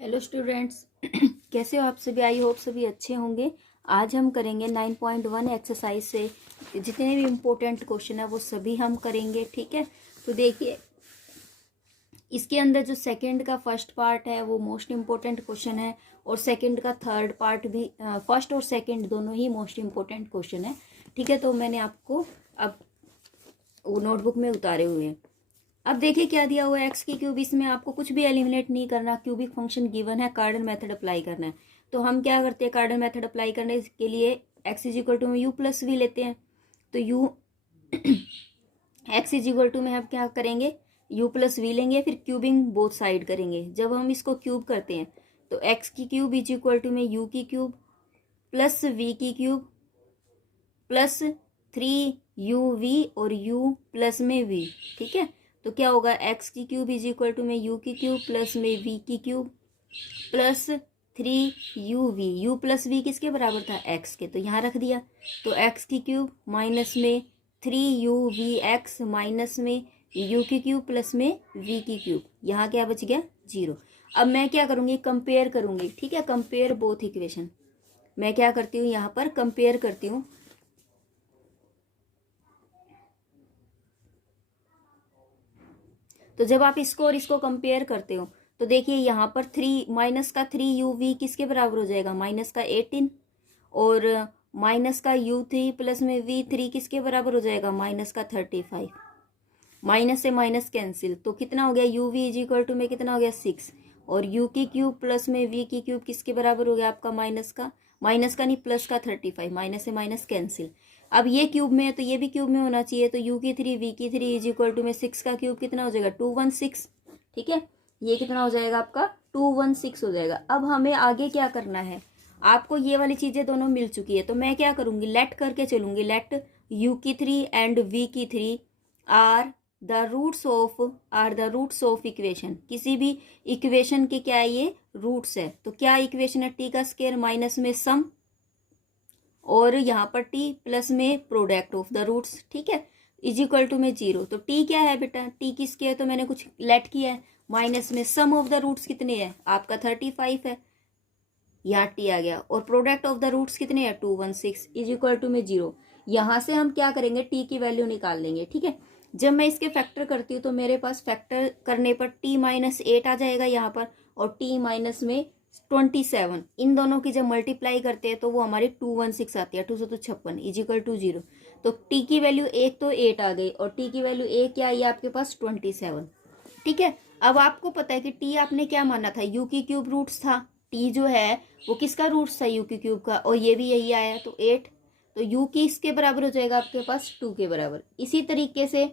Hello students कैसे हो आप सभी। आई होप सभी अच्छे होंगे। आज हम करेंगे 9.1 एक्सरसाइज से जितने भी इम्पोर्टेंट क्वेश्चन है वो सभी हम करेंगे। ठीक है, तो देखिए इसके अंदर जो सेकंड का फर्स्ट पार्ट है वो मोस्ट इम्पोर्टेंट क्वेश्चन है और सेकंड का थर्ड पार्ट भी फर्स्ट और सेकंड दोनों ही मोस्ट इम्पोर्टेंट क्वेश्चन है। ठीक है, तो मैंने आपको अब वो नोटबुक में उतारे हुए हैं। अब देखिए क्या दिया हुआ है एक्स की क्यूब। इसमें आपको कुछ भी एलिमिनेट नहीं करना, क्यूबिक फंक्शन गिवन है, कार्डन मेथड अप्लाई करना है। तो हम क्या करते हैं, कार्डन मेथड अप्लाई करने के लिए एक्स इज इक्वल टू में यू प्लस वी लेते हैं। तो U X is equal to में हम क्या करेंगे, यू प्लस वी लेंगे, फिर क्यूबिंग बोथ साइड करेंगे। जब हम इसको क्यूब करते हैं तो एक्स की क्यूब इज इक्वल टू में यू की क्यूब प्लस वी की क्यूब प्लस 3u v और u प्लस में v। ठीक है, तो क्या होगा, एक्स की क्यूब इज इक्वल टू में यू की क्यूब प्लस में v की cube plus 3u v। u plus v किसके बराबर था, x के, तो यहाँ रख दिया। तो x की क्यूब माइनस में 3u v(x) माइनस में u की क्यूब प्लस में v की क्यूब। यहाँ क्या बच गया, 0। अब मैं क्या करूँगी, कंपेयर करूँगी। ठीक है, कंपेयर बोथ इक्वेशन। मैं क्या करती हूँ, यहाँ पर कंपेयर करती हूँ। तो जब आप इसको और इसको कंपेयर करते हो तो देखिए यहाँ पर 3 किसके बराबर हो जाएगा, माइनस का 18, और माइनस का u3 प्लस में v3 किसके बराबर हो जाएगा, माइनस का 35। माइनस से माइनस कैंसिल, तो कितना हो गया, u v is equal to में कितना हो गया 6, और u की क्यूब प्लस में v की क्यूब किसके बराबर हो गया आपका, माइनस का नहीं प्लस का 35। माइनस से माइनस कैंसिल। अब ये क्यूब में है तो ये भी क्यूब में होना चाहिए, तो u की 3 v की 3 इज इक्वल टू में 6 का क्यूब कितना हो जाएगा, 216। ठीक है, ये कितना हो जाएगा आपका, 216 हो जाएगा। अब हमें आगे क्या करना है, आपको ये वाली चीजें दोनों मिल चुकी है, तो मैं क्या करूंगी, लेट करके चलूंगी। लेट u की 3 एंड v की 3 are the roots of equation. किसी भी इक्वेशन के क्या है, ये रूट्स है। तो क्या इक्वेशन है, टी का स्क्वायर माइनस में सम और यहाँ पर टी प्लस में प्रोडक्ट ऑफ द रूट्स। ठीक है, इज इक्वल टू में 0। तो टी क्या है बेटा, टी किसके है, तो मैंने कुछ लेट किया है, माइनस में सम ऑफ द रूट्स कितने हैं आपका 35 है, यहाँ टी आ गया, और प्रोडक्ट ऑफ द रूट्स कितने हैं 216 इज इक्वल टू में 0। यहाँ से हम क्या करेंगे, टी की वैल्यू निकाल लेंगे। ठीक है, जब मैं इसके फैक्टर करती हूँ तो मेरे पास फैक्टर करने पर t-8 आ जाएगा यहाँ पर, और t माइनस में 27, इन दोनों की जब मल्टीप्लाई करते हैं तो वो हमारी 216 आती है, 2 से तो 56 इज इक्वल टू 0। तो t की वैल्यू 1 तो 8 आ गई, और t की वैल्यू 1 क्या आई आपके पास 27। ठीक है, अब आपको पता है कि t आपने क्या माना था, u की क्यूब रूट्स था। t जो है वो किसका रूट्स था, u की क्यूब का, और ये भी यही आया तो 8। तो u की इसके बराबर हो जाएगा आपके पास 2 के बराबर। इसी तरीके से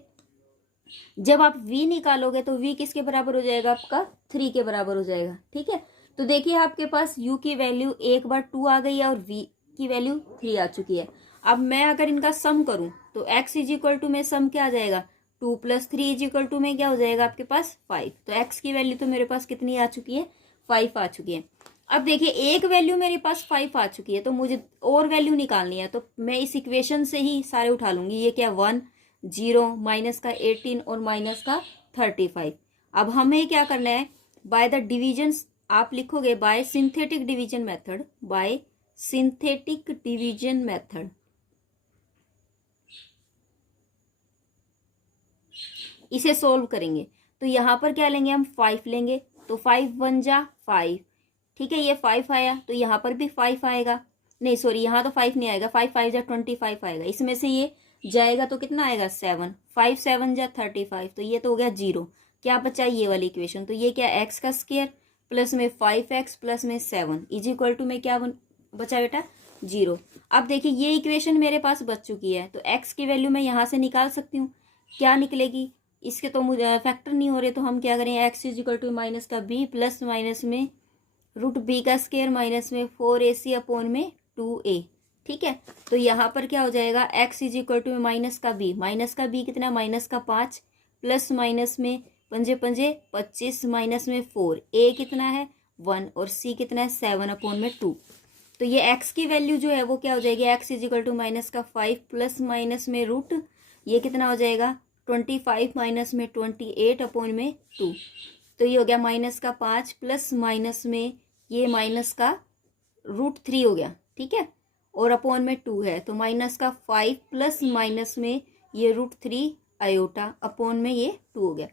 जब आप v निकालोगे तो v किसके बराबर हो जाएगा आपका 3 के बराबर हो जाएगा। ठीक है, तो देखिए आपके पास u की वैल्यू एक बार 2 आ गई है और v की वैल्यू 3 आ चुकी है। अब मैं अगर इनका सम करूं तो x इज इक्वल टू में सम क्या आ जाएगा, 2 + 3 इज इक्वल टू में क्या हो जाएगा आपके पास 5। तो x की वैल्यू तो मेरे पास कितनी आ चुकी है, 5 आ चुकी है। अब देखिए एक वैल्यू मेरे पास 5 आ चुकी है, तो मुझे और वैल्यू निकालनी है, तो मैं इस इक्वेशन से ही सारे उठा लूंगी। ये क्या 1 0 माइनस का 18 और माइनस का 35। अब हमें क्या करना है, बाय द डिवीजन आप लिखोगे bye synthetic division method, bye synthetic division method. इसे सोल्व करेंगे तो यहाँ पर क्या लेंगे हम, 5 लेंगे, तो 5 1 जा 5। ठीक है, ये 5 आया तो यहाँ पर भी 5 आएगा, नहीं सॉरी यहाँ तो 5 नहीं आएगा, 5 5 जा 25 आएगा। इसमें से ये जाएगा तो कितना आएगा 7, 5 7 जा 35, तो ये तो हो गया 0। क्या बचा ये वाली इक्वेशन, तो ये क्या एक्स का स्क्वायर प्लस में 5x प्लस में 7 इज इक्वल टू में क्या बचा बेटा 0। अब देखिए ये इक्वेशन मेरे पास बच चुकी है, तो x की वैल्यू मैं यहाँ से निकाल सकती हूँ। क्या निकलेगी, इसके तो मुझे फैक्टर नहीं हो रहे, तो हम क्या करें, x is equal to minus का b प्लस माइनस में रूट b का स्क्वायर माइनस में 4ac अपॉन में 2a। ठीक है, तो यहाँ पर क्या हो जाएगा, x is equal to minus का b कितना, माइनस का 5 प्लस माइनस में 5 5 25 माइनस में 4, a कितना है 1 और c कितना है 7 अपॉन में 2। तो ये x की वैल्यू जो है वो क्या हो जाएगी, x is equal to minus का 5 प्लस माइनस में रूट ये कितना हो जाएगा 25 माइनस में 28 अपॉन में 2। तो ये हो गया माइनस का 5 प्लस माइनस में ये माइनस का √3 हो गया, ठीक है, और अपॉन में 2 है तो माइनस का 5 प्लस माइनस में ये √3 आयोटा अपॉन में ये 2 हो गया।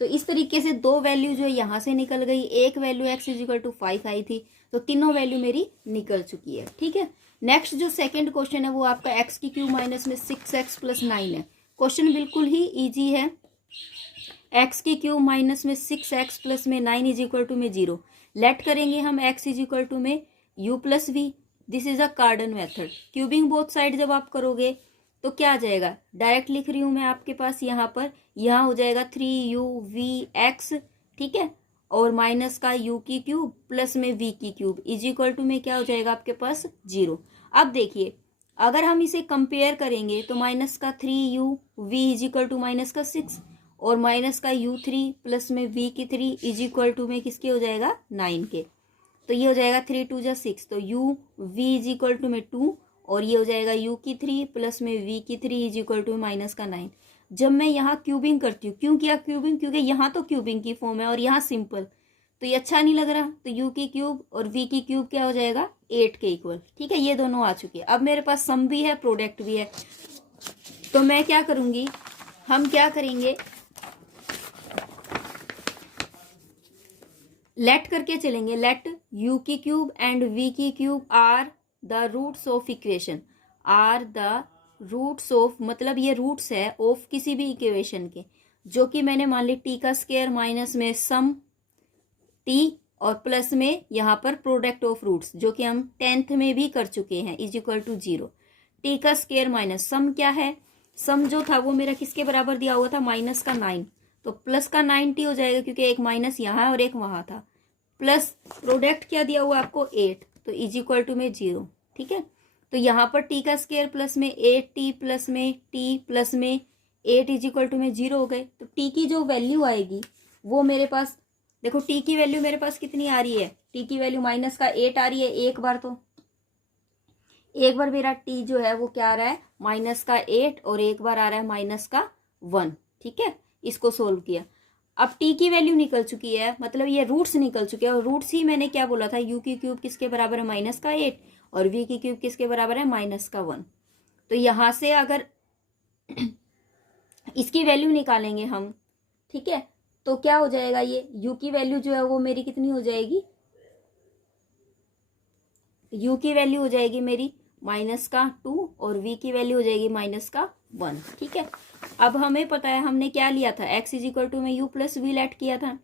तो इस तरीके से दो वैल्यू जो यहाँ से निकल गई, एक वैल्यू x = 5 आई थी, तो तीनों वैल्यू मेरी निकल चुकी है, ठीक है। नेक्स्ट जो सेकंड क्वेश्चन है वो आपका x³ माइनस में 6x + 9 है। क्वेश्चन बिल्कुल ही इजी है। x³ माइनस में 6x प्लस में 9 = में 0 लेट करेंगे हम x = में u + v। This is a कार्डन मेथड। क्यूबिंग बोथ साइड जब आप करोगे तो क्या आ जाएगा, डायरेक्ट लिख रही हूं मैं आपके पास यहाँ पर, यहाँ हो जाएगा 3uVx, ठीक है, और माइनस का u³ प्लस में v³ = में क्या हो जाएगा आपके पास 0। अब देखिए अगर हम इसे कंपेयर करेंगे तो माइनस का 3uv = माइनस का 6 और माइनस का u3 प्लस में v³ = में किसके हो जाएगा 9 के। तो ये हो जाएगा 3 × 2 = 6, तो uv = में 2 और ये हो जाएगा u³ प्लस में v³ = में माइनस का 9। जब मैं यहाँ क्यूबिंग करती हूँ, क्यों किया क्यूबिंग, क्योंकि यहाँ तो क्यूबिंग की फॉर्म है और यहाँ सिंपल, तो ये अच्छा नहीं लग रहा, तो u³ और v³ क्या हो जाएगा 8 के इक्वल, ठीक है। ये दोनों आ चुके हैं। अब मेरे पास सम भी है, प्रोडक्ट भी है, तो मैं क्या करूंगी, हम क्या करेंगे, लेट करके चलेंगे। Let u³ and v³ are the roots of equation, are the roots of, मतलब ये रूट्स है ऑफ किसी भी इक्वेशन के, जो कि मैंने मान ली t² माइनस में सम t और प्लस में यहाँ पर प्रोडक्ट ऑफ रूट्स, जो कि हम 10th में भी कर चुके हैं, = 0। t² माइनस सम क्या है, सम जो था वो मेरा किसके बराबर दिया हुआ था, माइनस का 9, तो प्लस का 9t हो जाएगा क्योंकि एक माइनस यहाँ है और एक वहां था, प्लस प्रोडक्ट क्या दिया हुआ आपको 8, तो = में 0, ठीक है। तो यहाँ पर t² प्लस में 8t प्लस में t प्लस में 8 = में 0 हो गए। तो t की जो वैल्यू आएगी वो मेरे पास, देखो t की वैल्यू मेरे पास कितनी आ रही है, t की वैल्यू माइनस का 8 आ रही है एक बार, तो एक बार मेरा t जो है वो क्या आ रहा है माइनस का 8 और एक बार आ रहा है माइनस का 1, ठीक है। इसको सोल्व किया, अब t की वैल्यू निकल चुकी है, मतलब ये रूट्स निकल चुके हैं, और रूट्स ही मैंने क्या बोला था, u³ किसके बराबर है माइनस का 8 और v³ किसके बराबर है माइनस का 1। तो यहां से अगर इसकी वैल्यू निकालेंगे हम, ठीक है, तो क्या हो जाएगा, ये u की वैल्यू जो है वो मेरी कितनी हो जाएगी, u की वैल्यू हो जाएगी मेरी माइनस का 2 और v की वैल्यू हो जाएगी माइनस का 1, ठीक है। अब हमें पता है हमने क्या लिया था, x = में u + v लेट किया था,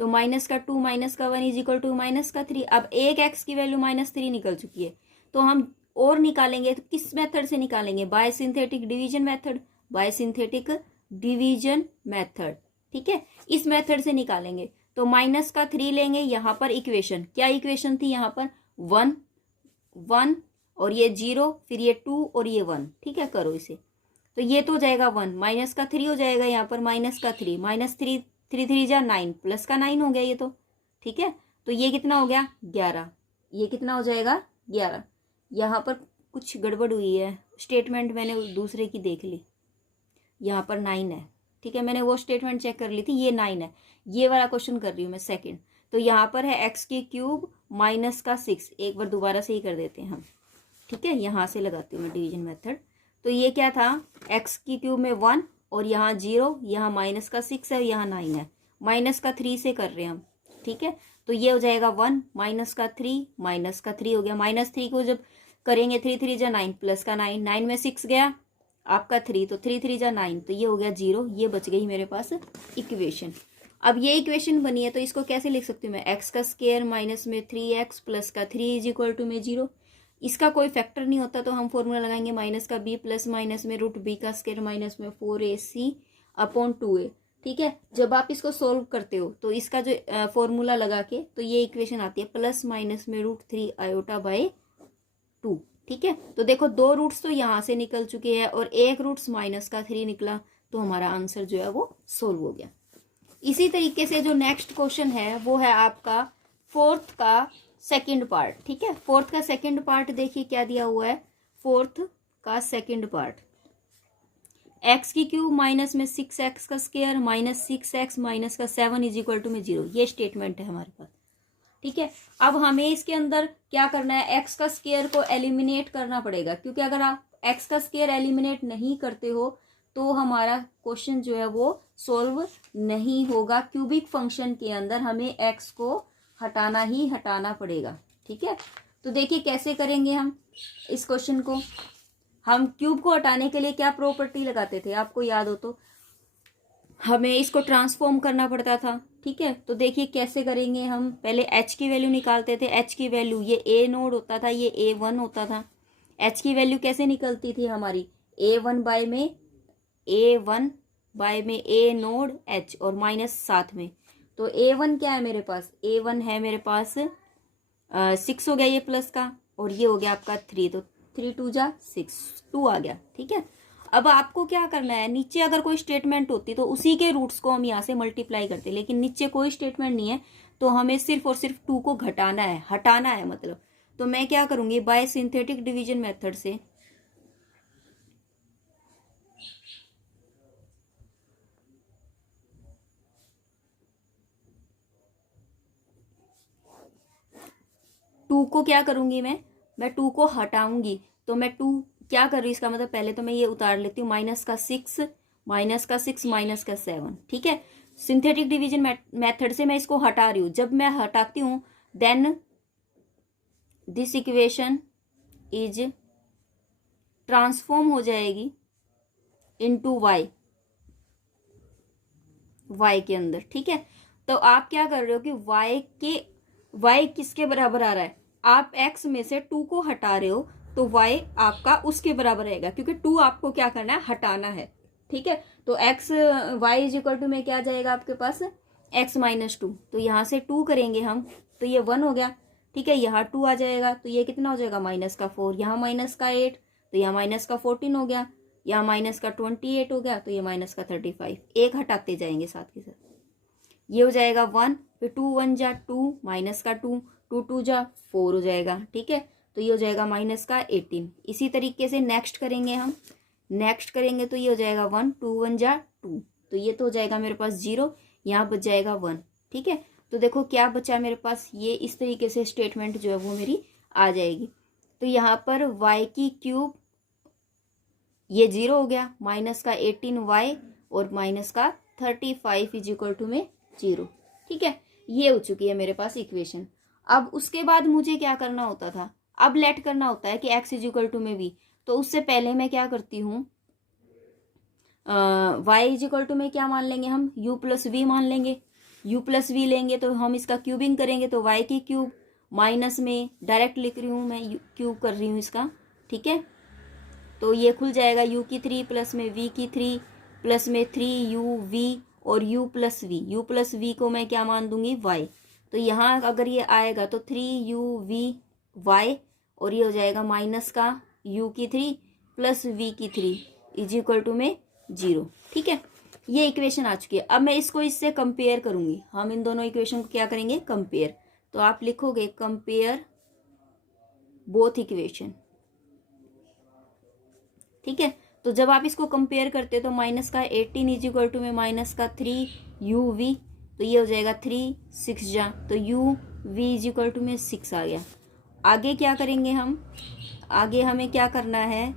तो माइनस का 2 माइनस का 1 = माइनस का 3। अब एक x की वैल्यू -3 निकल चुकी है, तो हम और निकालेंगे, तो किस मेथड से निकालेंगे, bye synthetic division method, bye synthetic division method, ठीक है, इस मेथड से निकालेंगे। तो माइनस का 3 लेंगे, यहाँ पर इक्वेशन, क्या इक्वेशन थी यहाँ पर 1 1 और ये 0, फिर ये 2 और ये 1, ठीक है, करो इसे, तो ये तो हो जाएगा 1, माइनस का 3 हो जाएगा यहाँ पर माइनस का 3, -3 3 3 जा 9, प्लस का 9 हो गया ये तो, ठीक है। तो ये कितना हो गया 11, ये कितना हो जाएगा 11। यहाँ पर कुछ गड़बड़ हुई है, स्टेटमेंट मैंने दूसरे की देख ली, यहाँ पर 9 है, ठीक है, मैंने वो स्टेटमेंट चेक कर ली थी, ये 9 है, ये वाला क्वेश्चन कर रही हूँ मैं सेकंड। तो यहाँ पर है x³ माइनस का 6, एक बार दोबारा से ही कर देते हैं हम, ठीक है, यहाँ से लगाती हूँ मैं डिवीजन मेथड। तो ये क्या था, x³ में 1 और यहाँ 0, यहाँ माइनस का 6 है, यहाँ 9 है, माइनस का 3 से कर रहे हैं हम, ठीक है। तो ये हो जाएगा 1 माइनस का 3 हो गया, -3 को जब करेंगे 3 3 जा 9, प्लस का 9, 9 में 6 गया आपका 3, तो 3 3 जा 9, तो ये हो गया 0, ये बच गई मेरे पास इक्वेशन। अब ये इक्वेशन बनी है तो इसको कैसे लिख सकती हूँ मैं, x² माइनस में 3x प्लस का 3 = में 0। इसका कोई फैक्टर नहीं होता तो हम फॉर्मूला लगाएंगे माइनस का b प्लस माइनस में √b² माइनस में 4ac अपॉन 2a, ठीक है। जब आप इसको सोल्व करते हो तो इसका जो फॉर्मूला लगा के तो ये इक्वेशन आती है प्लस माइनस में √3 आयोटा बाय 2, ठीक है। तो देखो दो रूट्स तो यहाँ से निकल चुके हैं और एक रूट्स माइनस का 3 निकला, तो हमारा आंसर जो है वो सोल्व हो गया। इसी तरीके से जो नेक्स्ट क्वेश्चन है वो है आपका फोर्थ का सेकंड पार्ट, ठीक है। फोर्थ का सेकंड पार्ट देखिए क्या दिया हुआ है, फोर्थ का सेकंड पार्ट एक्स की क्यूब माइनस में 6x का स्क्वायर माइनस 6x माइनस का 7 इज इक्वल टू में 0। ये स्टेटमेंट है हमारे पास। ठीक है, अब हमें इसके अंदर क्या करना है, एक्स का स्क्वायर को एलिमिनेट करना पड़ेगा, क्योंकि अगर आप एक्स का स्क्वायर एलिमिनेट नहीं करते हो तो हमारा क्वेश्चन जो है वो सॉल्व नहीं होगा। क्यूबिक फंक्शन के अंदर हमें एक्स को हटाना ही हटाना पड़ेगा। ठीक है, तो देखिए कैसे करेंगे हम इस क्वेश्चन को। हम क्यूब को हटाने के लिए क्या प्रॉपर्टी लगाते थे, आपको याद हो तो, हमें इसको ट्रांसफॉर्म करना पड़ता था। ठीक है, तो देखिए कैसे करेंगे हम। पहले h की वैल्यू निकालते थे। h की वैल्यू, ये a नोड होता था, ये a1 होता था। h की वैल्यू कैसे निकलती थी हमारी, a1 बाय में a नोड h और माइनस साथ में। तो a1 क्या है मेरे पास, a1 है मेरे पास 6 हो गया ये प्लस का, और ये हो गया आपका 3, तो 3 2 जा 6, 2 आ गया। ठीक है, अब आपको क्या करना है, नीचे अगर कोई स्टेटमेंट होती तो उसी के रूट्स को हम यहाँ से मल्टीप्लाई करते, लेकिन नीचे कोई स्टेटमेंट नहीं है, तो हमें सिर्फ और सिर्फ 2 को घटाना है, हटाना है मतलब। तो मैं क्या करूंगी, बाय सिंथेटिक डिवीजन मेथड से टू को क्या करूंगी, मैं 2 को हटाऊंगी। तो मैं 2 क्या कर रही हूँ, इसका मतलब पहले तो मैं ये उतार लेती हूँ, माइनस का 6 माइनस का 6 माइनस का 7। ठीक है, सिंथेटिक डिवीजन मेथड से मैं इसको हटा रही हूँ। जब मैं हटाती हूँ then this equation is transform हो जाएगी इनटू y के अंदर। ठीक है, तो आप क्या कर रहे हो कि y किसके बराबर आ रहा है, आप x में से 2 को हटा रहे हो, तो y आपका उसके बराबर रहेगा, क्योंकि 2 आपको क्या करना है, हटाना है। ठीक है, तो x y is equal to में क्या जाएगा आपके पास, x माइनस 2, तो यहाँ से 2 करेंगे हम, तो ये 1 हो गया। ठीक है, यहाँ 2 आ जाएगा, तो ये कितना हो जाएगा, माइनस का 4, यहाँ माइनस का 8, तो यहाँ माइनस का 14 हो गया, यहाँ माइनस का 28 हो गया, तो ये माइनस का 35, एक हटाते जाएंगे साथ के साथ, ये हो जाएगा 1, फिर 2 1 जा 2, माइनस का 2, 2 2 जा 4 हो जाएगा। ठीक है, तो ये हो जाएगा माइनस का 18। इसी तरीके से नेक्स्ट करेंगे हम, नेक्स्ट करेंगे तो ये हो जाएगा 1, 2 1 जा 2, तो ये तो हो जाएगा मेरे पास 0, यहाँ बच जाएगा 1। ठीक है, तो देखो क्या बचा मेरे पास, ये इस तरीके से स्टेटमेंट जो है वो मेरी आ जाएगी। तो यहाँ पर y की क्यूब ये 0 हो गया, माइनस का 18y और माइनस का 35 इज इक्वल टू में 0। ठीक है, ये हो चुकी है मेरे पास इक्वेशन। अब उसके बाद मुझे क्या करना होता था, अब लेट करना होता है कि x इज इक्वल टू में v। तो उससे पहले मैं क्या करती हूँ, y इज इक्वल टू में क्या मान लेंगे हम, u प्लस वी मान लेंगे। u प्लस वी लेंगे तो हम इसका क्यूबिंग करेंगे, तो y की क्यूब माइनस में डायरेक्ट लिख रही हूँ मैं, क्यूब कर रही हूँ इसका। ठीक है, तो ये खुल जाएगा u की 3 प्लस में v की 3 प्लस में 3uv और u प्लस v को मैं क्या मान दूंगी, y। तो यहाँ अगर ये आएगा तो 3uv और ये हो जाएगा माइनस का u की 3 प्लस v की 3 इज इक्वल टू में 0। ठीक है, ये इक्वेशन आ चुकी है। अब मैं इसको इससे कंपेयर करूंगी, हम इन दोनों इक्वेशन को क्या करेंगे, कंपेयर। तो आप लिखोगे कंपेयर बोथ इक्वेशन। ठीक है, तो जब आप इसको कंपेयर करते हो तो माइनस का 18 इज इक्वल टू में माइनस का 3uv, तो ये हो जाएगा 3 6 जा, तो uv इज इक्वल टू में 6 आ गया। आगे क्या करेंगे हम, आगे हमें क्या करना है,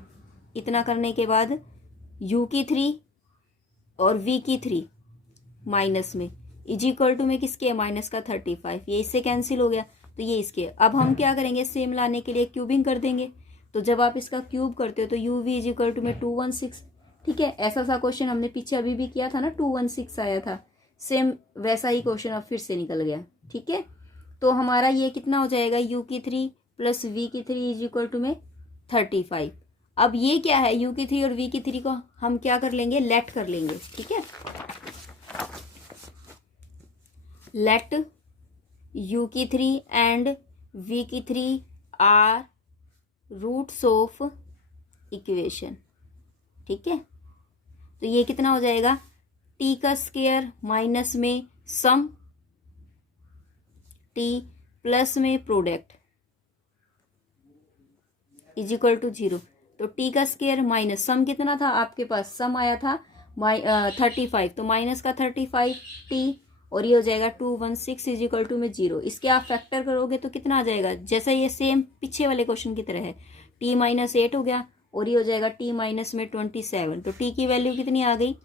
इतना करने के बाद u की 3 और v की 3 माइनस में इज इक्वल टू में किसके, माइनस का 35, ये इससे कैंसिल हो गया, तो ये इसके। अब हम क्या करेंगे, सेम लाने के लिए क्यूबिंग कर देंगे। तो जब आप इसका क्यूब करते हो तो u v is equal to में 216। ठीक है, ऐसा सा क्वेश्चन हमने पीछे अभी भी किया था ना, 216 आया था, सेम वैसा ही क्वेश्चन अब फिर से निकल गया। ठीक है, तो हमारा ये कितना हो जाएगा, u की 3 प्लस v की 3 इज इक्वल टू में 35। अब ये क्या है, u की 3 और v की 3 को हम क्या कर लेंगे, लेट कर लेंगे। ठीक है, लेट u की 3 एंड v की 3 आर रूट्स ऑफ इक्वेशन। ठीक है, तो ये कितना हो जाएगा, t का स्क्वायर माइनस में सम t प्लस में प्रोडक्ट इज इक्वल टू 0। तो टी का स्क्वायर माइनस सम कितना था आपके पास, सम आया था 35, तो माइनस का 35 टी, और ये हो जाएगा 216 इज इक्वल टू में 0। इसके आप फैक्टर करोगे तो कितना आ जाएगा, जैसा ये सेम पीछे वाले क्वेश्चन की तरह है, टी माइनस 8 हो गया, और ये हो जाएगा टी माइनस में 27। तो टी की वैल्यू कितनी आ गई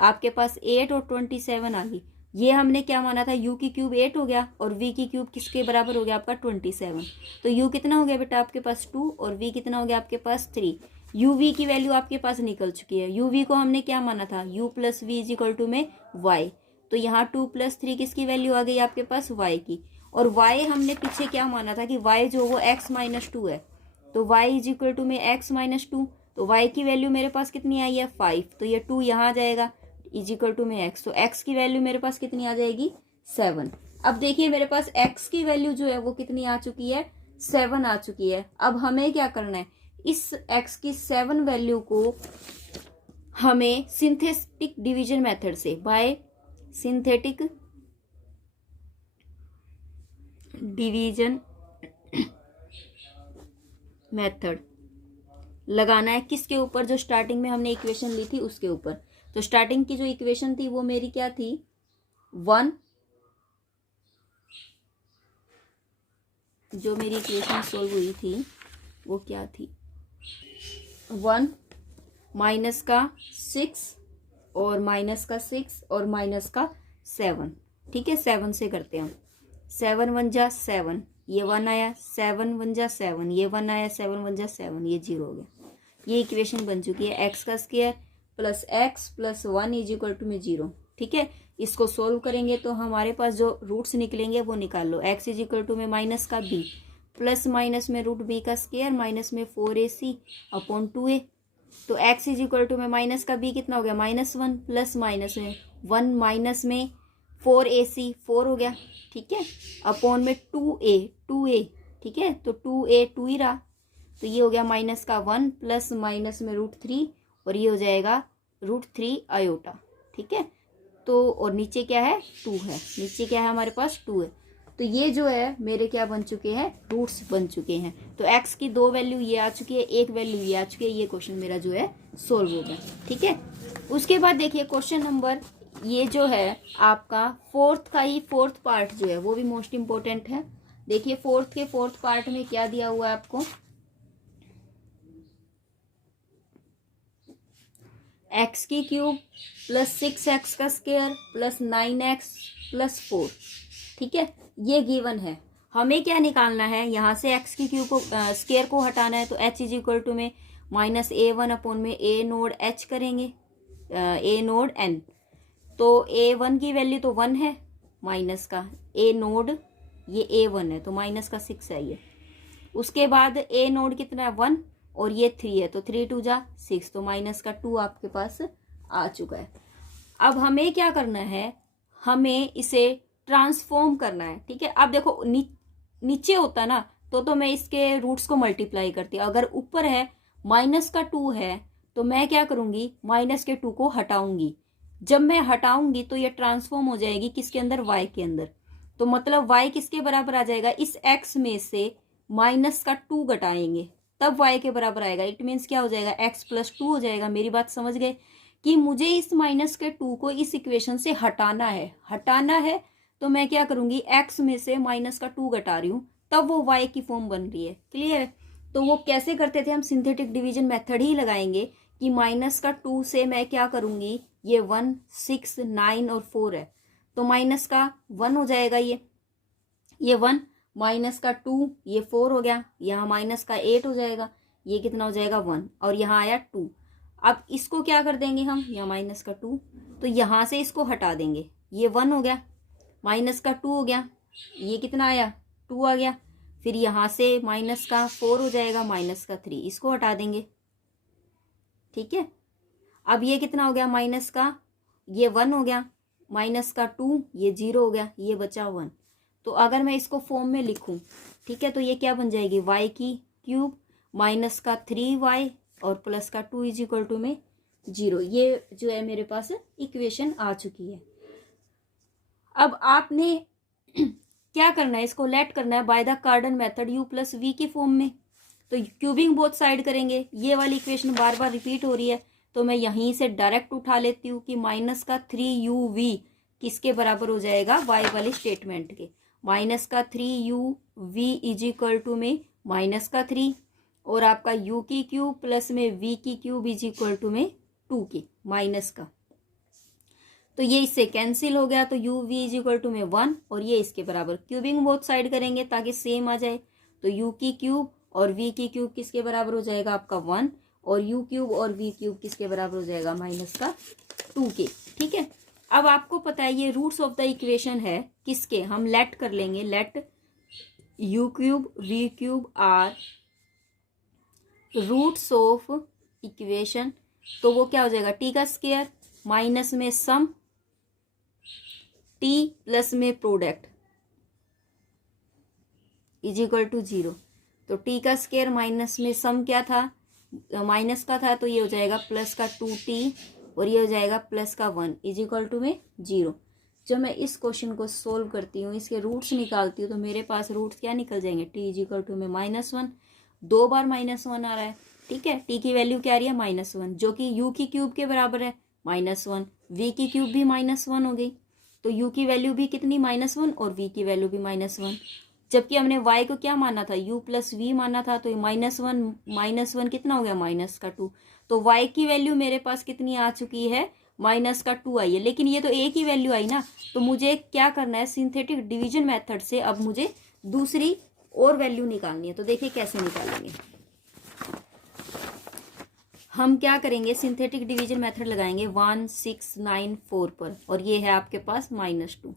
आपके पास 8 और 27 आ गई। ये हमने क्या माना था, u की क्यूब 8 हो गया और v की क्यूब किसके बराबर हो गया आपका 27। तो u कितना हो गया बेटा आपके पास 2 और v कितना हो गया आपके पास 3। uv की वैल्यू आपके पास निकल चुकी है। uv को हमने क्या माना था, u plus v is equal to में y। तो यहाँ 2 प्लस 3 किसकी वैल्यू आ गई आपके पास y की, और y हमने पीछे क्या माना था कि y जो वो x माइनस 2 है, तो y इज इक्वल टू में x माइनस 2। तो y की वैल्यू मेरे पास कितनी आई है 5, तो ये 2 यहाँ आ जाएगा इज इक्वल टू में x, तो x की वैल्यू मेरे पास कितनी आ जाएगी 7। अब देखिए मेरे पास x की वैल्यू जो है वो कितनी आ चुकी है 7 आ चुकी है। अब हमें क्या करना है, इस x की 7 वैल्यू को हमें सिंथेटिक डिवीजन मेथड से, बाय सिंथेटिक डिवीजन मेथड लगाना है। किसके ऊपर, जो स्टार्टिंग में हमने इक्वेशन ली थी उसके ऊपर। तो स्टार्टिंग की जो इक्वेशन थी वो मेरी क्या थी 1, जो मेरी इक्वेशन सोल्व हुई थी वो क्या थी 1 माइनस का 6 और माइनस का 6 और माइनस का 7। ठीक है, 7 से करते हैं हम। 7 1 जा 7, ये 1 आया, 7 1 जा 7, ये 1 आया, 7 1 जा 7, ये 0 हो गया। ये इक्वेशन बन चुकी है, एक्स का square plus x plus 1 is equal to में 0। ठीक है, इसको सोल्व करेंगे तो हमारे पास जो रूट्स निकलेंगे वो निकाल लो। एक्स इज इक्वल टू में माइनस का बी, प्लस माइनस में रूट बी का स्क्वायर, माइनस में 4ac अपॉन 2a। तो एक्स इज इक्वल टू में माइनस का बी कितना हो गया -1, प्लस माइनस में 1 माइनस में 4ac 4 हो गया। ठीक है, अपॉन में 2a। ठीक है, तो 2a 2 ही रहा, तो ये हो गया माइनस का 1 प्लस माइनस में √3, और ये हो जाएगा √3 आयोटा। ठीक है, तो और नीचे क्या है 2 है, नीचे क्या है हमारे पास 2 है। तो ये जो है मेरे क्या बन चुके हैं, रूट्स बन चुके हैं। तो x की 2 वैल्यू ये आ चुकी है, 1 वैल्यू ये आ चुकी है। ये क्वेश्चन मेरा जो है सोल्व हो गया। ठीक है, उसके बाद देखिए क्वेश्चन नंबर, ये जो है आपका फोर्थ पार्ट जो है वो भी मोस्ट इंपॉर्टेंट है। देखिए फोर्थ पार्ट में क्या दिया हुआ है आपको, एक्स की क्यूब प्लस 6x का स्क्वायर प्लस 9x प्लस 4। ठीक है, ये गिवन है। हमें क्या निकालना है, यहाँ से x की क्यूब को स्क्वायर को हटाना है, तो h इज इक्वल टू में -a1 अपॉन में a नोड h करेंगे, a नोड n। तो a1 की वैल्यू तो 1 है, माइनस का a नोड ये a1 है, तो माइनस का 6 है ये। उसके बाद a नोड कितना है 1, और ये 3 है, तो 3 2 जा 6, तो माइनस का 2 आपके पास आ चुका है। अब हमें क्या करना है, हमें इसे ट्रांसफॉर्म करना है। ठीक है, अब देखो नीचे होता ना तो मैं इसके रूट्स को मल्टीप्लाई करती हूँ। अगर ऊपर है माइनस का 2 है तो मैं क्या करूंगी, माइनस के 2 को हटाऊंगी। जब मैं हटाऊंगी तो ये ट्रांसफॉर्म हो जाएगी किसके अंदर, y के अंदर। तो मतलब y किसके बराबर आ जाएगा, इस x में से माइनस का 2 घटाएंगे तब y के बराबर आएगा। इट मीन्स क्या हो जाएगा, x प्लस 2 हो जाएगा। मेरी बात समझ गए कि मुझे इस माइनस के 2 को इस इक्वेशन से हटाना है। तो मैं क्या करूंगी, x में से माइनस का 2 घटा रही हूँ, तब वो y की फॉर्म बन रही है। क्लियर है, तो वो कैसे करते थे, हम सिंथेटिक डिवीजन मेथड ही लगाएंगे कि माइनस का 2 से मैं क्या करूंगी, ये 1 6 9 और 4 है, तो माइनस का 1 हो जाएगा, ये 1 माइनस का 2, ये 4 हो गया, यहाँ माइनस का 8 हो जाएगा, ये कितना हो जाएगा 1, और यहाँ आया 2। अब इसको क्या कर देंगे हम, यहाँ माइनस का 2, तो यहाँ से इसको हटा देंगे, ये 1 हो गया, माइनस का 2 हो गया, ये कितना आया 2 आ गया। फिर यहाँ से माइनस का 4 हो जाएगा, माइनस का 3, इसको हटा देंगे। ठीक है, अब ये कितना हो गया, माइनस का ये 1 हो गया, माइनस का 2, ये 0 हो गया, ये बचा 1। तो अगर मैं इसको फॉर्म में लिखूं, ठीक है, तो ये क्या बन जाएगी, y की क्यूब माइनस का 3y और प्लस का 2 इज इक्वल टू में 0। ये जो है मेरे पास इक्वेशन आ चुकी है। अब आपने क्या करना है, इसको लेट करना है बाय द कार्डन मेथड u प्लस v की फॉर्म में। तो क्यूबिंग बोथ साइड करेंगे, ये वाली इक्वेशन बार बार रिपीट हो रही है, तो मैं यहीं से डायरेक्ट उठा लेती हूँ कि माइनस का 3uv किसके बराबर हो जाएगा, वाई वाली स्टेटमेंट के। माइनस का 3uv इज इक्वल टू में माइनस का 3 और आपका u की क्यूब प्लस में v की क्यूब इज इक्वल टू में 2 की माइनस का, तो ये इससे कैंसिल हो गया, तो u v is equal to में 1 और ये इसके बराबर। क्यूबिंग बोथ साइड करेंगे ताकि सेम आ जाए, तो u की क्यूब और v की क्यूब किसके बराबर हो जाएगा आपका 1 और u क्यूब और v क्यूब किसके बराबर हो जाएगा माइनस का 2 के। ठीक है, अब आपको पता है ये रूट्स ऑफ द इक्वेशन है किसके, हम लेट कर लेंगे, let u cube v cube are roots of equation, तो वो क्या हो जाएगा t का स्क्वायर माइनस में सम t प्लस में प्रोडक्ट इज इक्वल टू 0। तो t का स्क्वायर माइनस में सम क्या था, माइनस का था, तो ये हो जाएगा प्लस का 2t और ये हो जाएगा प्लस का 1 इज इक्वल टू में 0। जब मैं इस क्वेश्चन को सोल्व करती हूँ, इसके रूट्स निकालती हूँ, तो मेरे पास रूट्स क्या निकल जाएंगे, t इज इक्वल टू में -1, 2 बार -1 आ रहा है। ठीक है, t की वैल्यू क्या आ रही है -1, जो कि u की क्यूब के बराबर है -1, v की क्यूब भी -1 हो गई, तो u की वैल्यू भी कितनी -1 और v की वैल्यू भी -1, जबकि हमने y को क्या माना था, u प्लस v माना था, तो -1 कितना हो गया -2, तो y की वैल्यू मेरे पास कितनी आ चुकी है -2 आई है, लेकिन ये तो एक ही वैल्यू आई ना, तो मुझे क्या करना है, सिंथेटिक डिवीजन मेथड से अब मुझे दूसरी और वैल्यू निकालनी है। तो देखिए कैसे निकालेंगे, हम क्या करेंगे, सिंथेटिक डिवीजन मेथड लगाएंगे 1 6 9 4 पर, और ये है आपके पास -2।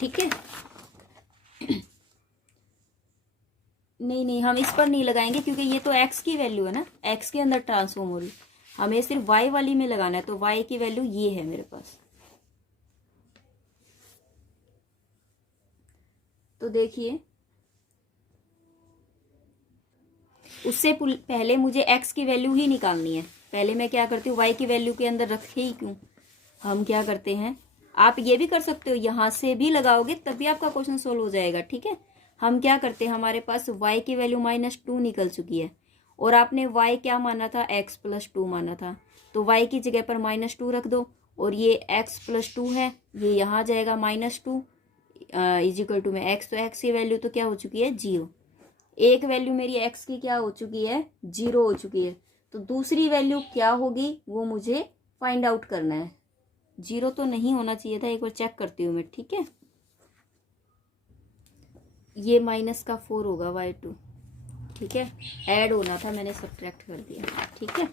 ठीक है, नहीं हम इस पर नहीं लगाएंगे क्योंकि ये तो x की वैल्यू है ना, x के अंदर ट्रांसफॉर्म हो रही, हमें सिर्फ y वाली में लगाना है, तो y की वैल्यू ये है मेरे पास। तो देखिए उससे पहले मुझे x की वैल्यू ही निकालनी है, पहले मैं क्या करती हूँ, y की वैल्यू के अंदर रखे ही क्यों, हम क्या करते हैं, आप ये भी कर सकते हो, यहां से भी लगाओगे तभी आपका क्वेश्चन सोल्व हो जाएगा। ठीक है, हम क्या करते हैं, हमारे पास y की वैल्यू -2 निकल चुकी है और आपने y क्या माना था, x प्लस 2 माना था, तो y की जगह पर -2 रख दो और ये x प्लस 2 है, ये यहाँ जाएगा -2 इज इक्वल टू में x, तो x की वैल्यू तो क्या हो चुकी है 0, एक वैल्यू मेरी x की क्या हो चुकी है 0 हो चुकी है, तो दूसरी वैल्यू क्या होगी वो मुझे फाइंड आउट करना है। 0 तो नहीं होना चाहिए था, एक बार चेक करती हूँ मैं। ठीक है, ये -4 होगा y2। ठीक है, ऐड होना था, मैंने सब्ट्रैक्ट कर दिया। ठीक है,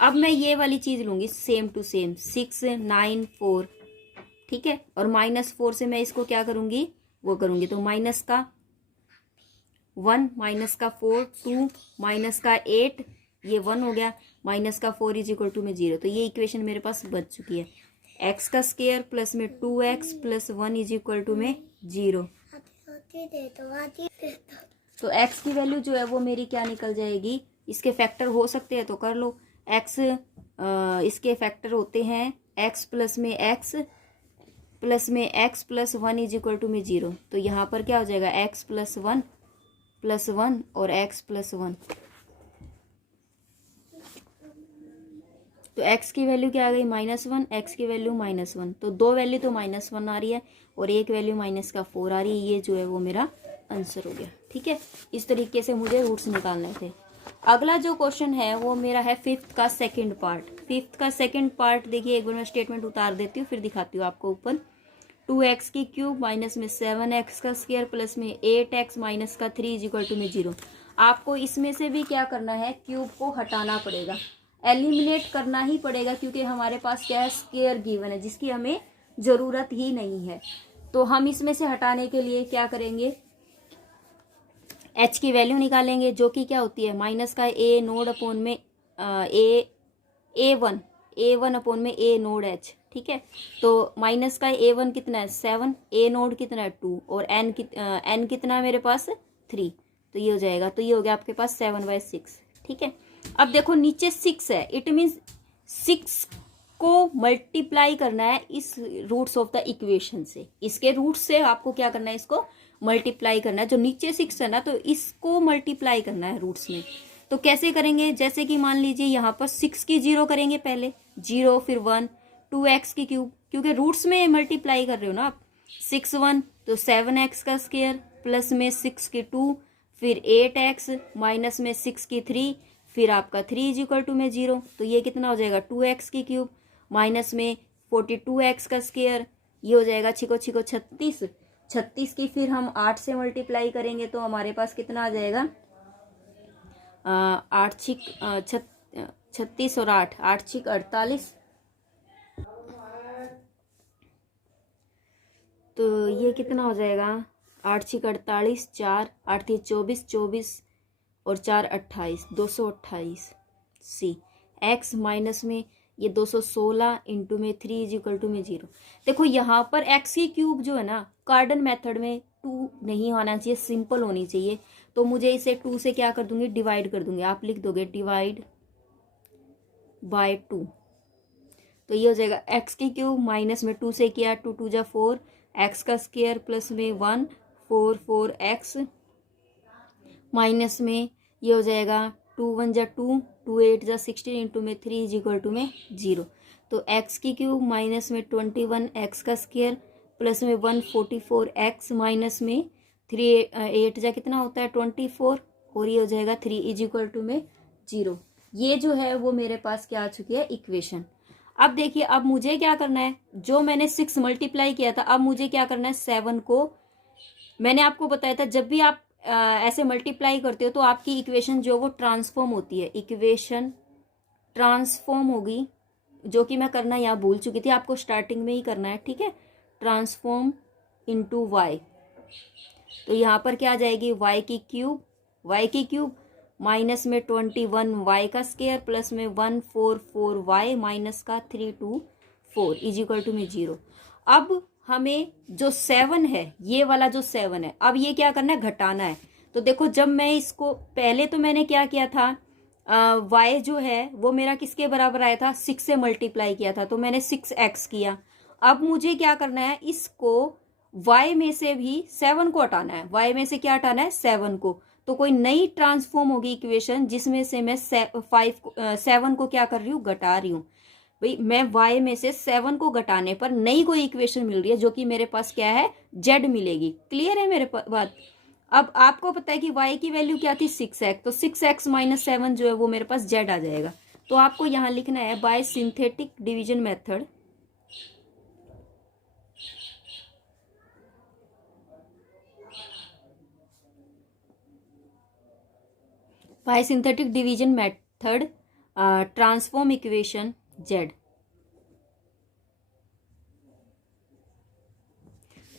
अब मैं ये वाली चीज लूंगी सेम टू सेम 6 9 4। ठीक है, और -4 से मैं इसको क्या करूंगी, वो करूंगी, तो माइनस का 1 -4 2 -8 ये 1 हो गया, -4 इज इक्वल टू में 0, तो ये इक्वेशन मेरे पास बच चुकी है, x का स्क्वायर प्लस में 2x plus 1 is equal to में 0। तो x की वैल्यू जो है वो मेरी क्या निकल जाएगी, इसके फैक्टर हो सकते हैं तो कर लो, x इसके फैक्टर होते हैं x प्लस में x plus 1 is equal to में 0, तो यहाँ पर क्या हो जाएगा x प्लस 1 और x प्लस 1, तो x की वैल्यू क्या आ गई -1, x की वैल्यू -1, तो दो वैल्यू तो -1 आ रही है और एक वैल्यू -4 आ रही है, ये जो है वो मेरा आंसर हो गया। ठीक है, इस तरीके से मुझे रूट्स निकालने थे। अगला जो क्वेश्चन है वो मेरा है 5th का सेकंड पार्ट। 5th का सेकंड पार्ट देखिए, एक बार मैं स्टेटमेंट उतार देती हूँ फिर दिखाती हूँ आपको ऊपर। 2x की क्यूब माइनस में 7x का स्क्वायर प्लस में 8x माइनस का 3 इज इक्वल टू में 0। आपको इसमें से भी क्या करना है, क्यूब को हटाना पड़ेगा, एलिमिनेट करना ही पड़ेगा, क्योंकि हमारे पास क्या है स्क्वायर गिवन है जिसकी हमें जरूरत ही नहीं है। तो हम इसमें से हटाने के लिए क्या करेंगे, h की वैल्यू निकालेंगे जो कि क्या होती है माइनस का a नोड अपॉन में a1 अपॉन में a नोड h। ठीक है, तो माइनस का a1 कितना है 7, a नोड कितना है 2 और n कितना है मेरे पास 3, तो ये हो जाएगा, तो ये हो गया आपके पास 7/6। ठीक है, अब देखो नीचे 6 है, इट मीन्स 6 को मल्टीप्लाई करना है इस रूट्स ऑफ द इक्वेशन से, इसके रूट से आपको क्या करना है, इसको मल्टीप्लाई करना है, जो नीचे 6 है ना तो इसको मल्टीप्लाई करना है रूट्स में। तो कैसे करेंगे, जैसे कि मान लीजिए यहाँ पर 6 की 0 करेंगे पहले, 0 फिर 1, 2x की क्यूब, क्योंकि रूट्स में मल्टीप्लाई कर रहे हो ना आप। 6 1 तो 7x का स्क्वायर, प्लस में 6 की 2, फिर 8x, माइनस में 6 की 3, फिर आपका 3 इज इक्वल टू में 0, तो ये कितना हो जाएगा 2x की क्यूब, माइनस में 42x का स्क्वायर, ये हो जाएगा छिको छिको 36, 36 की फिर हम 8 से मल्टीप्लाई करेंगे तो हमारे पास कितना आ जाएगा 36 और 8 छिक 48, तो ये कितना हो जाएगा 8 छिक 48, 4 8 थी 24, 24 और 4 28, 228 सी एक्स, माइनस में ये 216 इंटू में 3 इज इक्वल टू में 0। देखो यहाँ पर एक्स की क्यूब जो है ना कार्डन मेथड में 2 नहीं होना चाहिए, सिंपल होनी चाहिए, तो मुझे इसे 2 से क्या कर दूंगी डिवाइड कर दूंगी, आप लिख दोगे डिवाइड बाय 2, तो ये हो जाएगा एक्स की क्यूब, माइनस में 2 से किया 2 2 जा 4, एक्स का स्क्वायर, प्लस में 1 4 4 एक्स, माइनस में ये हो जाएगा 2 1 जा 2, 2 8 जा 16 इंटू में 3 इज इक्वल टू में 0। तो एक्स की क्यूब माइनस में 21 एक्स का स्क्वायर, प्लस में 144 एक्स, माइनस में 3 8 जा कितना होता है 24, और ये हो जाएगा 3 इज इक्वल टू में 0। ये जो है वो मेरे पास क्या आ चुकी है इक्वेशन। अब देखिए, अब मुझे क्या करना है, जो मैंने 6 मल्टीप्लाई किया था, अब मुझे क्या करना है 7 को, मैंने आपको बताया था जब भी आप ऐसे मल्टीप्लाई करते हो तो आपकी इक्वेशन जो वो ट्रांसफॉर्म होती है, इक्वेशन ट्रांसफॉर्म होगी, जो कि मैं करना यहाँ भूल चुकी थी, आपको स्टार्टिंग में ही करना है, ठीक है, ट्रांसफॉर्म इनटू वाई। तो यहाँ पर क्या आ जाएगी y की क्यूब माइनस में 21 y का स्क्वायर, प्लस में 144 y माइनस का 324 इज इक्वल टू में 0। अब हमें जो 7 है, ये वाला जो 7 है, अब ये क्या करना है घटाना है। तो देखो, जब मैं इसको पहले तो मैंने क्या किया था, y जो है वो मेरा किसके बराबर आया था 6 से मल्टीप्लाई किया था, तो मैंने 6x किया। अब मुझे क्या करना है, इसको y में से भी 7 को हटाना है, y में से क्या हटाना है 7 को, तो कोई नई ट्रांसफॉर्म होगी इक्वेशन जिसमें से मैं 7 को क्या कर रही हूँ घटा रही हूँ। भाई मैं y में से 7 को घटाने पर नई कोई इक्वेशन मिल रही है, जो कि मेरे पास क्या है z मिलेगी। क्लियर है मेरे बात। अब आपको पता है कि y की वैल्यू क्या थी 6x, तो 6x माइनस 7 जो है वो मेरे पास z आ जाएगा। तो आपको यहाँ लिखना है bye synthetic division method, bye synthetic division method transform equation z।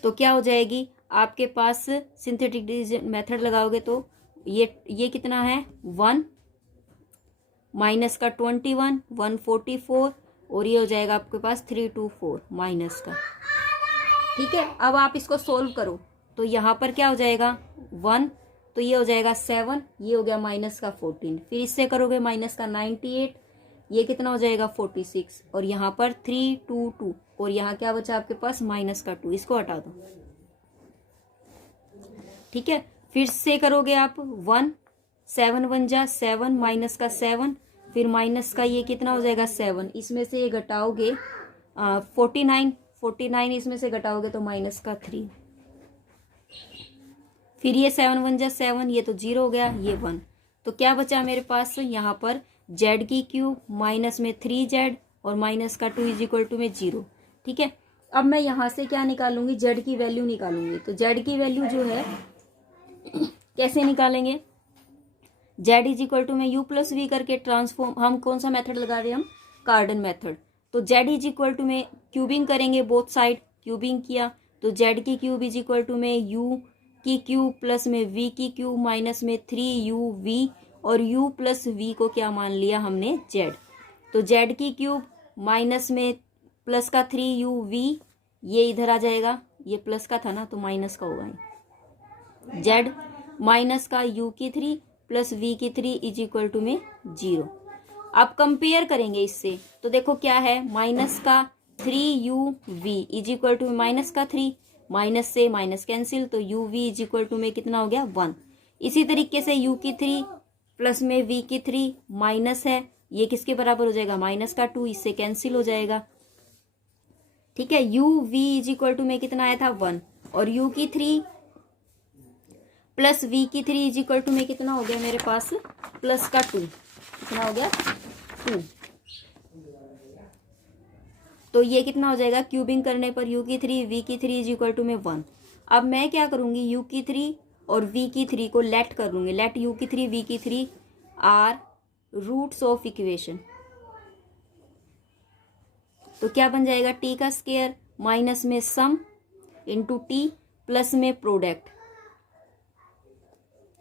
तो क्या हो जाएगी आपके पास, सिंथेटिक डिवीजन मेथड लगाओगे तो ये कितना है 1 माइनस का 21 144, और ये हो जाएगा आपके पास 324 माइनस का। ठीक है, अब आप इसको सोल्व करो तो यहाँ पर क्या हो जाएगा 1, तो ये हो जाएगा 7, ये हो गया माइनस का 14, फिर इससे करोगे माइनस का 98, ये कितना हो जाएगा 46, और यहाँ पर 322, और यहाँ क्या बचा आपके पास माइनस का 2, इसको हटा दो। ठीक है, फिर से करोगे आप 1 7 1 जा 7 माइनस का 7, फिर माइनस का ये कितना हो जाएगा 7, इसमें से ये घटाओगे 49 इसमें से घटाओगे तो माइनस का 3, फिर ये 7 1 जा 7, ये तो 0 हो गया, ये 1, तो क्या बचा मेरे पास यहाँ पर z की क्यूब माइनस में 3z और माइनस का 2 इज इक्वल टू में 0। ठीक है, अब मैं यहाँ से क्या निकालूंगी z की वैल्यू निकालूंगी। तो z की वैल्यू जो है कैसे निकालेंगे, z इज इक्वल टू में u प्लस वी करके ट्रांसफॉर्म, हम कौन सा मेथड लगा रहे हैं हम कार्डन मेथड। तो z इज इक्वल टू में क्यूबिंग करेंगे, बोथ साइड क्यूबिंग किया, तो z की क्यूब इज इक्वल टू में u की क्यूब प्लस में v की क्यूब माइनस में 3uv, और u प्लस v को क्या मान लिया हमने z। तो z की क्यूब माइनस में प्लस का 3uv, ये इधर आ जाएगा, ये प्लस का था ना तो माइनस का होगा, z माइनस का u की 3 प्लस v की 3 इज इक्वल टू में 0। अब कंपेयर करेंगे इससे, तो देखो क्या है माइनस का 3uv is equal to minus का 3, माइनस से माइनस कैंसिल, तो u v is equal to में कितना हो गया 1। इसी तरीके से यू की 3 प्लस में वी की 3 माइनस है, ये किसके बराबर हो जाएगा माइनस का 2, इससे कैंसिल हो जाएगा। ठीक है, u v is equal to में कितना आया था 1, और यू की 3 प्लस वी की 3 इज इक्वल टू में कितना हो गया मेरे पास प्लस का 2, कितना हो गया 2। तो ये कितना हो जाएगा क्यूबिंग करने पर यू की 3 वी की 3 इज इक्वल टू में 1। अब मैं क्या करूंगी, यू की 3 और वी की 3 को लेट कर लूंगी, लेट यू की 3 वी की 3 आर रूट्स ऑफ इक्वेशन। तो क्या बन जाएगा टी का स्क्वायर माइनस में सम इंटू टी प्लस में प्रोडक्ट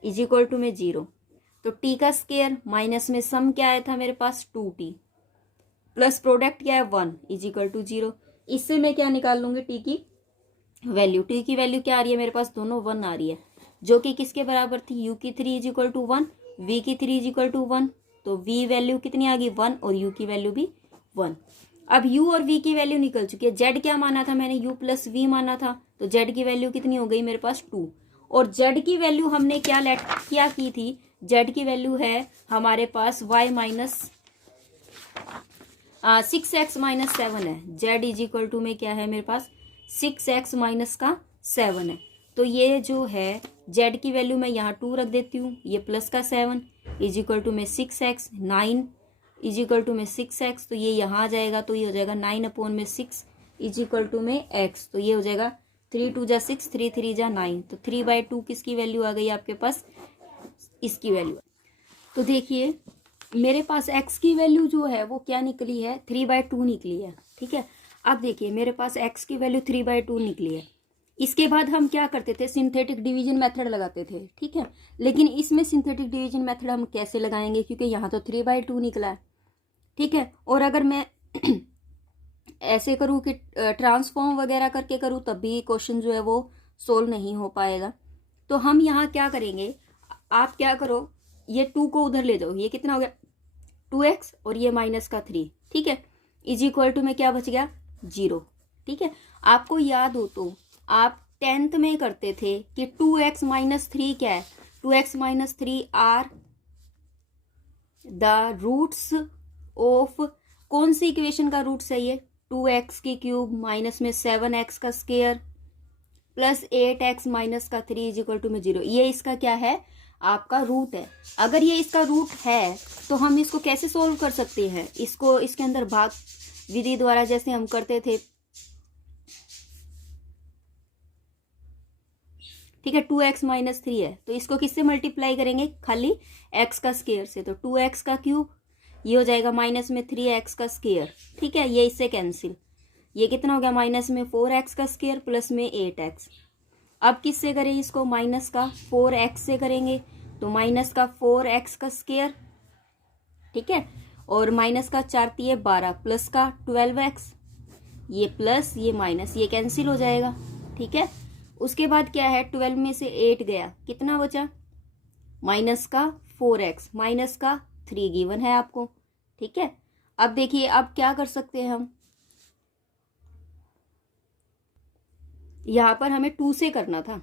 इज इक्वल टू में 0। तो टी का स्क्वायर माइनस में सम क्या आया था मेरे पास 2t प्लस प्रोडक्ट क्या है 1 इज इक्वल टू 0। इससे मैं क्या निकाल लूंगी टी की वैल्यू, टी की वैल्यू क्या आ रही है मेरे पास दोनों 1 आ रही है, जो कि किसके बराबर थी यू की 3 इज इक्वल टू 1 वी की 3 इज इक्वल टू 1। तो वी वैल्यू कितनी आ गई 1 और यू की वैल्यू भी 1। अब u और v की वैल्यू निकल चुकी है, z क्या माना था मैंने u प्लस v माना था, तो z की वैल्यू कितनी हो गई मेरे पास 2, और z की वैल्यू हमने क्या की थी, z की वैल्यू है हमारे पास y माइनस 6x माइनस 7 है, z इज इक्वल टू में क्या है मेरे पास 6x माइनस का 7 है। तो ये जो है z की वैल्यू मैं यहाँ 2 रख देती हूँ, ये प्लस का 7 इज इक्वल टू में 6x 9 इज इक्वल टू में 6x, तो ये यहाँ आ जाएगा, तो ये हो जाएगा 9 अपॉन में 6 इज इक्वल टू में x, तो ये हो जाएगा 3 2 जा 6 3 3 जा 9, तो 3/2 किसकी वैल्यू आ गई आपके पास, इसकी वैल्यू। तो देखिए मेरे पास x की वैल्यू जो है वो क्या निकली है 3/2 निकली है। ठीक है, अब देखिए मेरे पास x की वैल्यू 3/2 निकली है। इसके बाद हम क्या करते थे सिंथेटिक डिवीजन मेथड लगाते थे। ठीक है, लेकिन इसमें सिंथेटिक डिवीजन मेथड हम कैसे लगाएंगे, क्योंकि यहाँ तो 3/2 निकला है। ठीक है, और अगर मैं ऐसे करूँ कि ट्रांसफॉर्म वगैरह करके करूँ तब भी क्वेश्चन जो है वो सोल्व नहीं हो पाएगा। तो हम यहाँ क्या करेंगे, आप क्या करो ये 2 को उधर ले जाओ, ये कितना हो गया 2x और ये माइनस का 3। ठीक है, इज इक्वल टू में क्या बच गया 0। ठीक है, आपको याद हो तो आप 10th में करते थे कि 2x माइनस 3 क्या है, 2x minus 3 are the roots of कौन सी इक्वेशन का रूट्स है ये 2x की क्यूब माइनस में 7x का स्क्वायर प्लस 8x माइनस का 3 इज इक्वल टू में 0। ये इसका क्या है आपका रूट है। अगर ये इसका रूट है तो हम इसको कैसे सोल्व कर सकते हैं, इसको इसके अंदर भाग विधि द्वारा जैसे हम करते थे। ठीक है, 2x माइनस 3 है तो इसको किससे मल्टीप्लाई करेंगे, खाली x का स्क्वायर से, तो 2x का क्यूब ये हो जाएगा माइनस में 3x का स्क्वायर। ठीक है, ये इससे कैंसिल, ये कितना हो गया माइनस में 4x का स्क्वायर प्लस में 8x। अब किससे करें इसको, माइनस का 4x से करेंगे, तो माइनस का 4x का स्क्वायर। ठीक है, और माइनस का 4 3 12 प्लस का 12x, ये प्लस ये माइनस ये कैंसिल हो जाएगा। ठीक है, उसके बाद क्या है 12 में से 8 गया, कितना बचा माइनस का 4x माइनस का 3 गिवन है आपको। ठीक है, अब देखिए अब क्या कर सकते हैं हम, यहां पर हमें 2 से करना था।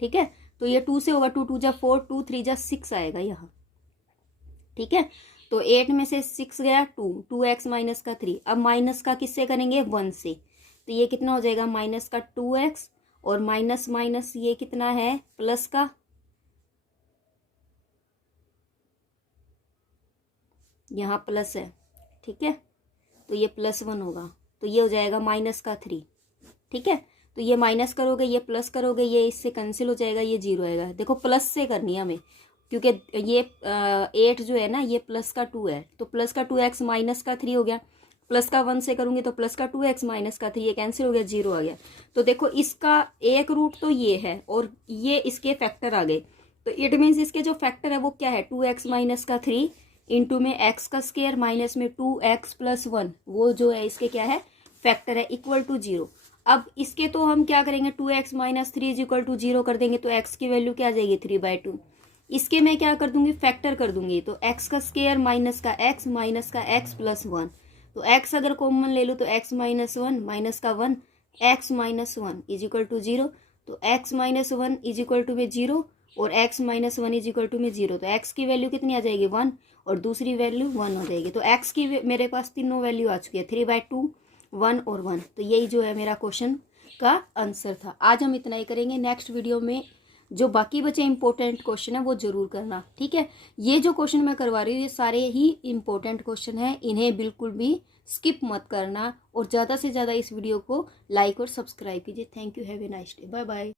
ठीक है, तो ये 2 से होगा, 2 2 जा 4 2 3 जा 6 आएगा यहाँ। ठीक है, तो 8 में से 6 गया 2x माइनस का 3। अब माइनस का किससे करेंगे 1 से, तो ये कितना हो जाएगा माइनस का 2x और माइनस माइनस ये कितना है प्लस का, यहाँ प्लस है। ठीक है, तो ये +1 होगा, तो ये हो जाएगा माइनस का 3। ठीक है, तो ये माइनस करोगे ये प्लस करोगे ये इससे कैंसिल हो जाएगा, ये 0 आएगा। देखो प्लस से करनी है हमें, क्योंकि ये 8 जो है ना ये प्लस का 2 है, तो प्लस का 2x माइनस का 3 हो गया, प्लस का 1 से करूंगी तो प्लस का 2x माइनस का 3 ये कैंसिल हो गया, 0 आ गया। तो देखो इसका एक रूट तो ये है और ये इसके फैक्टर आ गए, तो इट मीन्स इसके जो फैक्टर है वो क्या है 2x माइनस का 3 इंटू में x का स्क्वायर माइनस में 2x प्लस 1, वो जो है इसके क्या है फैक्टर है इक्वल टू 0। अब इसके तो हम क्या करेंगे 2x minus 3 is equal to 0 कर देंगे, तो x की वैल्यू क्या आ जाएगी 3/2। इसके मैं क्या कर दूंगी फैक्टर कर दूंगी, तो x का स्क्वायर माइनस का x प्लस 1, तो x अगर कॉमन ले लो तो x माइनस 1 माइनस का 1 x minus one is equal to 0, तो x minus one is equal to में 0 और x minus one is equal to में 0, तो x की वैल्यू कितनी आ जाएगी 1 और दूसरी वैल्यू 1 हो जाएगी। तो x की मेरे पास तीनों वैल्यू आ चुकी है 3/2, 1 और 1। तो यही जो है मेरा क्वेश्चन का आंसर था। आज हम इतना ही करेंगे। नेक्स्ट वीडियो में जो बाकी बचे इंपॉर्टेंट क्वेश्चन है वो जरूर करना, ठीक है। ये जो क्वेश्चन मैं करवा रही हूँ ये सारे ही इंपॉर्टेंट क्वेश्चन है, इन्हें बिल्कुल भी स्किप मत करना और ज़्यादा से ज़्यादा इस वीडियो को लाइक और सब्सक्राइब कीजिए। Thank you, have a nice day, bye bye.